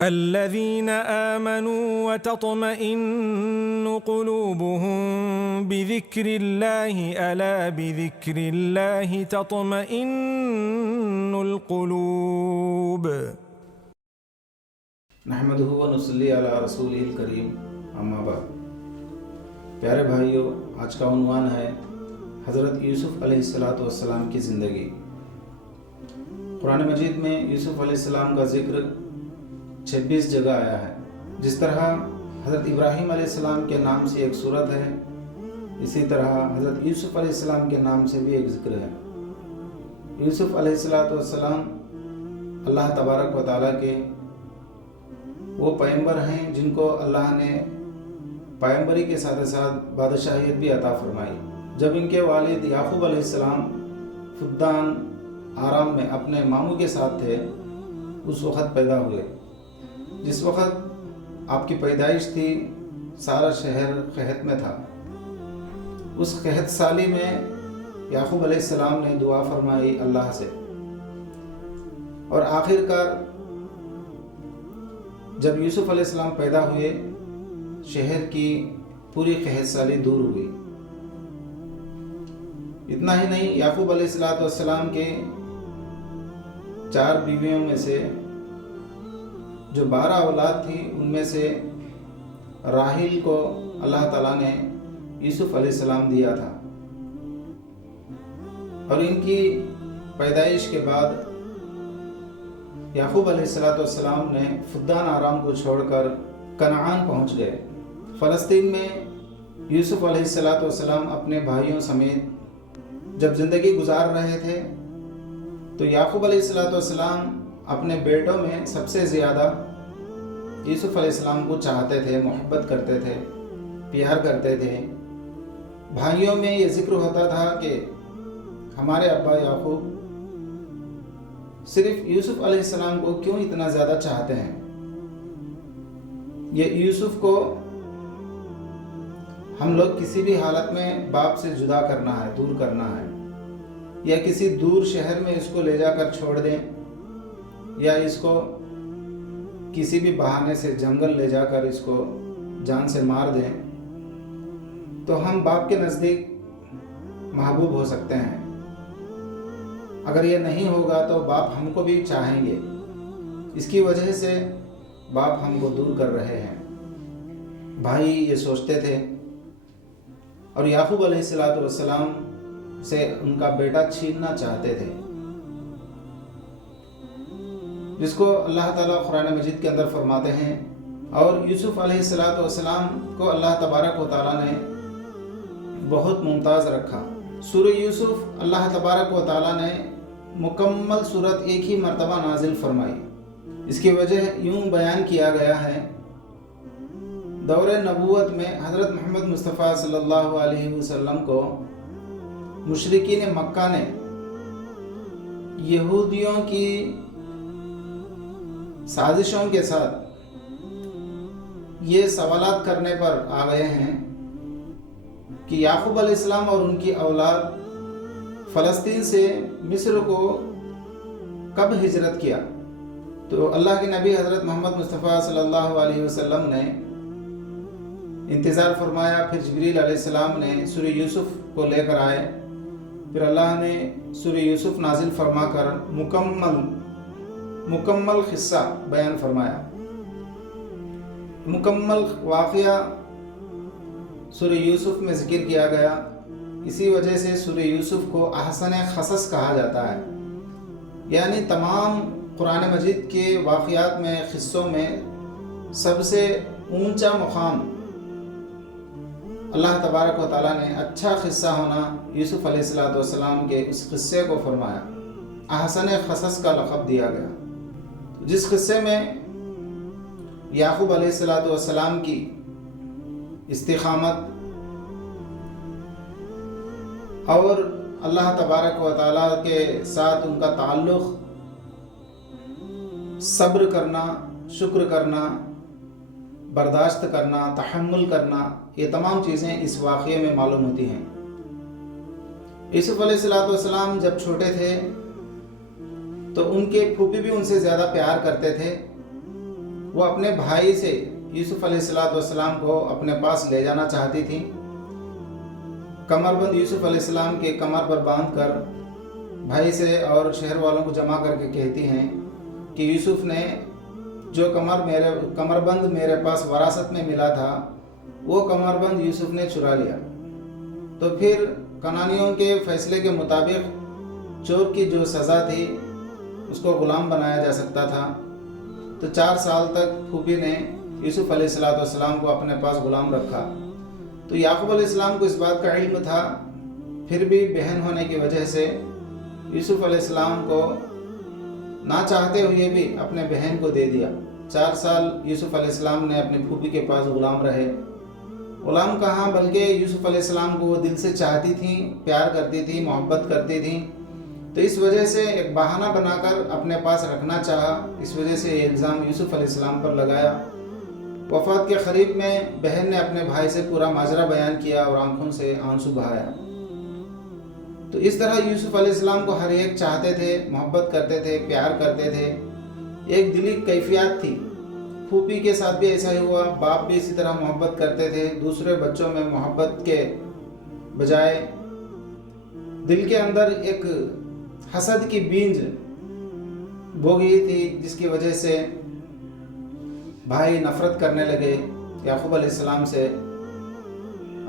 الذين آمنوا وتطمئن قلوبهم بذكر الله ألا بذكر الله تطمئن القلوب نحمدہ ونصلی علی رسولہ الکریم اما بعد۔ پیارے بھائیوں، آج کا عنوان ہے حضرت یوسف علیہ السلام کی زندگی۔ قرآن مجید میں یوسف علیہ السلام کا ذکر 26 جگہ آیا ہے۔ جس طرح حضرت ابراہیم علیہ السلام کے نام سے ایک سورت ہے، اسی طرح حضرت یوسف علیہ السلام کے نام سے بھی ایک ذکر ہے۔ یوسف علیہ السلام اللہ تبارک و تعالیٰ کے وہ پیغمبر ہیں جن کو اللہ نے پیغمبری کے ساتھ ساتھ بادشاہیت بھی عطا فرمائی۔ جب ان کے والد یعقوب علیہ السلام فدان آرام میں اپنے ماموں کے ساتھ تھے، اس وقت پیدا ہوئے۔ جس وقت آپ کی پیدائش تھی، سارا شہر قحط میں تھا۔ اس قحط سالی میں یعقوب علیہ السلام نے دعا فرمائی اللہ سے، اور آخر کار جب یوسف علیہ السلام پیدا ہوئے، شہر کی پوری قحط سالی دور ہوئی۔ اتنا ہی نہیں، یعقوب علیہ السلام کے 4 بیویوں میں سے جو 12 اولاد تھی، ان میں سے راحیل کو اللہ تعالیٰ نے یوسف علیہ السلام دیا تھا، اور ان کی پیدائش کے بعد یعقوب علیہ السلام نے فدان آرام کو چھوڑ کر کنعان پہنچ گئے۔ فلسطین میں یوسف علیہ السلام اپنے بھائیوں سمیت جب زندگی گزار رہے تھے، تو یعقوب علیہ السلام اپنے بیٹوں میں سب سے زیادہ یوسف علیہ السلام کو چاہتے تھے، محبت کرتے تھے، پیار کرتے تھے۔ بھائیوں میں یہ ذکر ہوتا تھا کہ ہمارے ابا یعقوب صرف یوسف علیہ السلام کو کیوں اتنا زیادہ چاہتے ہیں؟ یہ یوسف کو ہم لوگ کسی بھی حالت میں باپ سے جدا کرنا ہے، دور کرنا ہے، یا کسی دور شہر میں اس کو لے جا کر چھوڑ دیں، یا اس کو کسی بھی بہانے سے جنگل لے جا کر اس کو جان سے مار دیں، تو ہم باپ کے نزدیک محبوب ہو سکتے ہیں۔ اگر یہ نہیں ہوگا تو باپ ہم کو بھی چاہیں گے، اس کی وجہ سے باپ ہم کو دور کر رہے ہیں۔ بھائی یہ سوچتے تھے، اور یعقوب علیہ السلام سے ان کا بیٹا چھیننا چاہتے تھے، جس کو اللہ تعالیٰ قرآن مجید کے اندر فرماتے ہیں۔ اور یوسف علیہ السلام کو اللہ تبارک و تعالیٰ نے بہت ممتاز رکھا۔ سورہ یوسف اللہ تبارک و تعالیٰ نے مکمل صورت ایک ہی مرتبہ نازل فرمائی۔ اس کی وجہ یوں بیان کیا گیا ہے، دور نبوت میں حضرت محمد مصطفیٰ صلی اللہ علیہ وسلم کو مشرکین مکہ نے یہودیوں کی سازشوں کے ساتھ یہ سوالات کرنے پر آ گئے ہیں کہ یعقوب علیہ السلام اور ان کی اولاد فلسطین سے مصر کو کب ہجرت کیا؟ تو اللہ کے نبی حضرت محمد مصطفیٰ صلی اللہ علیہ وسلم نے انتظار فرمایا، پھر جبریل علیہ السلام نے سورہ یوسف کو لے کر آئے، پھر اللہ نے سورہ یوسف نازل فرما کر مکمل قصہ بیان فرمایا۔ مکمل واقعہ سورہ یوسف میں ذکر کیا گیا۔ اسی وجہ سے سورہ یوسف کو احسن قصص کہا جاتا ہے، یعنی تمام قرآن مجید کے واقعات میں، قصوں میں سب سے اونچا مقام اللہ تبارک و تعالیٰ نے اچھا قصہ ہونا یوسف علیہ السلام کے اس قصے کو فرمایا، احسن قصص کا لقب دیا گیا۔ جس قصے میں یعقوب علیہ السلام کی استقامت اور اللہ تبارک و تعالیٰ کے ساتھ ان کا تعلق، صبر کرنا، شکر کرنا، برداشت کرنا، تحمل کرنا، یہ تمام چیزیں اس واقعے میں معلوم ہوتی ہیں۔ یوسف علیہ السلام جب چھوٹے تھے تو ان کے پھوپھی بھی ان سے زیادہ پیار کرتے تھے، وہ اپنے بھائی سے یوسف علیہ السلام کو اپنے پاس لے جانا چاہتی تھی۔ کمر بند یوسف علیہ السلام کے کمر پر باندھ کر بھائی سے اور شہر والوں کو جمع کر کے کہتی ہیں کہ یوسف نے جو کمر بند میرے پاس وراثت میں ملا تھا وہ کمر بند یوسف نے چرا لیا۔ تو پھر کنانیوں کے فیصلے کے مطابق چور کی جو سزا تھی اس کو غلام بنایا جا سکتا تھا۔ تو 4 سال تک پھوپھی نے یوسف علیہ السلام کو اپنے پاس غلام رکھا۔ تو یعقوب علیہ السلام کو اس بات کا علم تھا، پھر بھی بہن ہونے کی وجہ سے یوسف علیہ السلام کو نہ چاہتے ہوئے بھی اپنے بہن کو دے دیا۔ 4 سال یوسف علیہ السلام نے اپنی پھوپھی کے پاس غلام رہے۔ غلام کہاں بلکہ یوسف علیہ السلام کو وہ دل سے چاہتی تھیں، پیار کرتی تھی، محبت کرتی تھیں، تو اس وجہ سے ایک بہانہ بنا کر اپنے پاس رکھنا چاہا۔ اس وجہ سے یہ الزام یوسف علیہ السلام پر لگایا۔ وفات کے قریب میں بہن نے اپنے بھائی سے پورا ماجرا بیان کیا اور آنکھوں سے آنسو بہایا۔ تو اس طرح یوسف علیہ السلام کو ہر ایک چاہتے تھے، محبت کرتے تھے، پیار کرتے تھے، ایک دلی کیفیت تھی۔ پھوپھی کے ساتھ بھی ایسا ہی ہوا، باپ بھی اسی طرح محبت کرتے تھے۔ دوسرے بچوں میں محبت کے بجائے دل کے اندر ایک حسد کی بیج بو گئی تھی، جس کی وجہ سے بھائی نفرت کرنے لگے یعقوب علیہ السلام سے،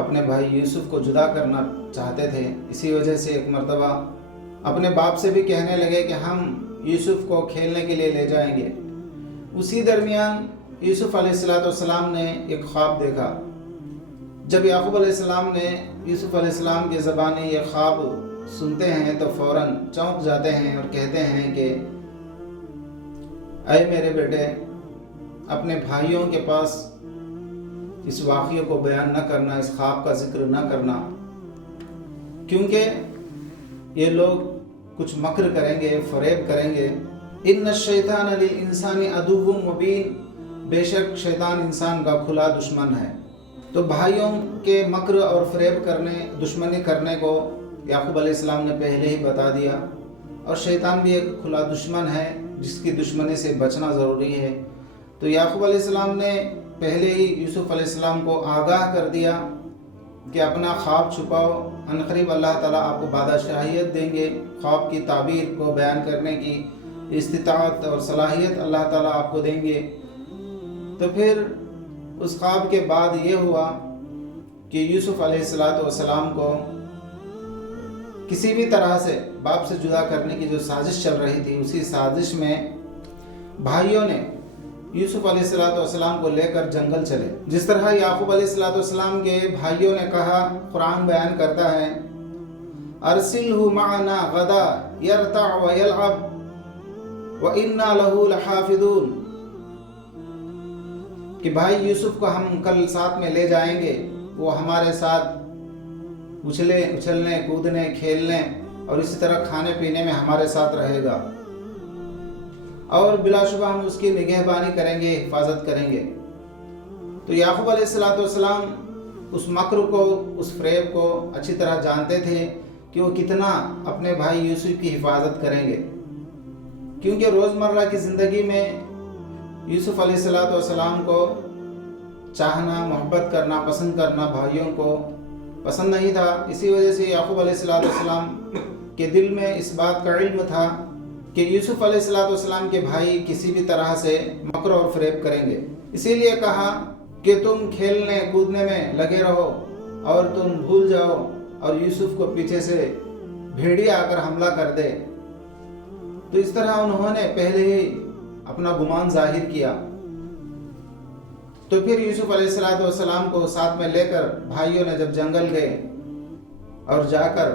اپنے بھائی یوسف کو جدا کرنا چاہتے تھے۔ اسی وجہ سے ایک مرتبہ اپنے باپ سے بھی کہنے لگے کہ ہم یوسف کو کھیلنے کے لیے لے جائیں گے۔ اسی درمیان یوسف علیہ السلام نے ایک خواب دیکھا۔ جب یعقوب علیہ السلام نے یوسف علیہ السلام کی زبانی یہ خواب سنتے ہیں تو فوراً چونک جاتے ہیں اور کہتے ہیں کہ اے میرے بیٹے، اپنے بھائیوں کے پاس اس واقعے کو بیان نہ کرنا، اس خواب کا ذکر نہ کرنا، کیونکہ یہ لوگ کچھ مکر کریں گے، فریب کریں گے۔ ان الشیطان للانسان عدو مبین، بے شک شیطان انسان کا کھلا دشمن ہے۔ تو بھائیوں کے مکر اور فریب کرنے، دشمنی کرنے کو یعقوب علیہ السلام نے پہلے ہی بتا دیا، اور شیطان بھی ایک کھلا دشمن ہے جس کی دشمنی سے بچنا ضروری ہے۔ تو یعقوب علیہ السلام نے پہلے ہی یوسف علیہ السلام کو آگاہ کر دیا کہ اپنا خواب چھپاؤ، عنقریب اللہ تعالیٰ آپ کو بادشاہیت دیں گے، خواب کی تعبیر کو بیان کرنے کی استطاعت اور صلاحیت اللہ تعالیٰ آپ کو دیں گے۔ تو پھر اس خواب کے بعد یہ ہوا کہ یوسف علیہ السلام کو کسی بھی طرح سے باپ سے جدا کرنے کی جو سازش چل رہی تھی، اسی سازش میں بھائیوں نے یوسف علیہ السلام کو لے کر جنگل چلے۔ جس طرح یعقوب علیہ السلام کے بھائیوں نے کہا، قرآن بیان کرتا ہے ارسلہ معنا غدا یرتع ویلعب وَإِنَّا لَهُ لَحَافِظُونَ، کہ بھائی یوسف کو ہم کل ساتھ میں لے جائیں گے، وہ ہمارے ساتھ اچھلنے، کودنے، کھیلنے اور اسی طرح کھانے پینے میں ہمارے ساتھ رہے گا، اور بلا شبہ ہم اس کی نگہبانی کریں گے، حفاظت کریں گے۔ تو یعقوب علیہ السلام اس مکر کو، اس فریب کو اچھی طرح جانتے تھے کہ وہ کتنا اپنے بھائی یوسف کی حفاظت کریں گے، کیونکہ روزمرہ کی زندگی میں یوسف علیہ السلام کو چاہنا، محبت کرنا، پسند کرنا بھائیوں کو پسند نہیں تھا۔ اسی وجہ سے یعقوب علیہ السلام کے دل میں اس بات کا علم تھا کہ یوسف علیہ السلام کے بھائی کسی بھی طرح سے مکر اور فریب کریں گے۔ اسی لیے کہا کہ تم کھیلنے کودنے میں لگے رہو اور تم بھول جاؤ، اور یوسف کو پیچھے سے بھیڑیا آ کر حملہ کر دے۔ تو اس طرح انہوں نے پہلے ہی اپنا گمان ظاہر کیا۔ تو پھر یوسف علیہ السلام کو ساتھ میں لے کر بھائیوں نے جب جنگل گئے اور جا کر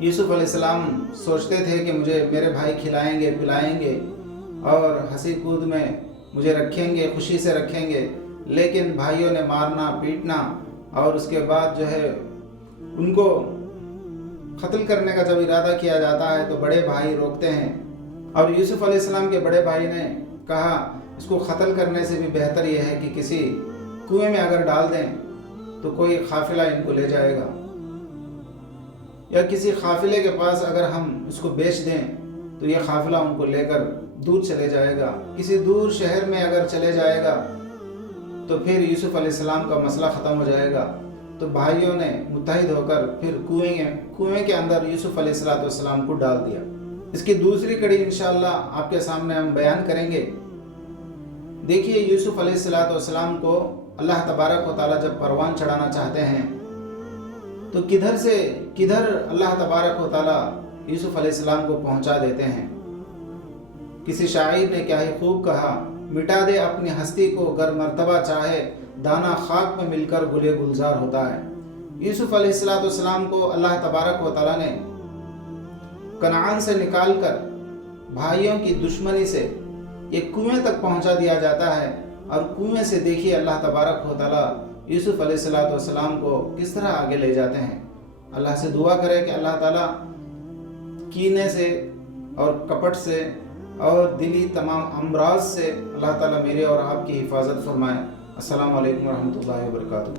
یوسف علیہ السلام سوچتے تھے کہ میرے بھائی کھلائیں گے، پلائیں گے اور ہنسی کود میں مجھے رکھیں گے، خوشی سے رکھیں گے، لیکن بھائیوں نے مارنا، پیٹنا اور اس کے بعد جو ہے ان کو قتل کرنے کا جب ارادہ کیا جاتا ہے تو بڑے بھائی روکتے ہیں، اور یوسف علیہ السلام کے بڑے بھائی نے کہا اس کو قتل کرنے سے بھی بہتر یہ ہے کہ کسی کنویں میں اگر ڈال دیں تو کوئی قافلہ ان کو لے جائے گا، یا کسی قافلے کے پاس اگر ہم اس کو بیچ دیں تو یہ قافلہ ان کو لے کر دور چلے جائے گا، کسی دور شہر میں اگر چلے جائے گا تو پھر یوسف علیہ السلام کا مسئلہ ختم ہو جائے گا۔ تو بھائیوں نے متحد ہو کر پھر کنویں کے اندر یوسف علیہ السلام کو ڈال دیا۔ اس کی دوسری کڑی انشاءاللہ آپ کے سامنے ہم بیان کریں گے۔ دیکھیے یوسف علیہ السلام کو اللہ تبارک و تعالیٰ جب پروان چڑھانا چاہتے ہیں تو کدھر اللہ تبارک و تعالیٰ یوسف علیہ السلام کو پہنچا دیتے ہیں۔ کسی شاعر نے کیا ہی خوب کہا، مٹا دے اپنی ہستی کو گر مرتبہ چاہے، دانا خاک میں مل کر گلے گلزار ہوتا ہے۔ یوسف علیہ السلام کو اللہ تبارک و تعالیٰ نے کنعان سے نکال کر بھائیوں کی دشمنی سے ایک کنویں تک پہنچا دیا جاتا ہے، اور کنویں سے دیکھیے اللہ تبارک و تعالیٰ یوسف علیہ السلام کو کس طرح آگے لے جاتے ہیں۔ اللہ سے دعا کرے کہ اللہ تعالیٰ کینے سے اور کپٹ سے اور دلی تمام امراض سے اللہ تعالیٰ میرے اور آپ کی حفاظت فرمائے۔ السلام علیکم ورحمۃ اللہ وبرکاتہ۔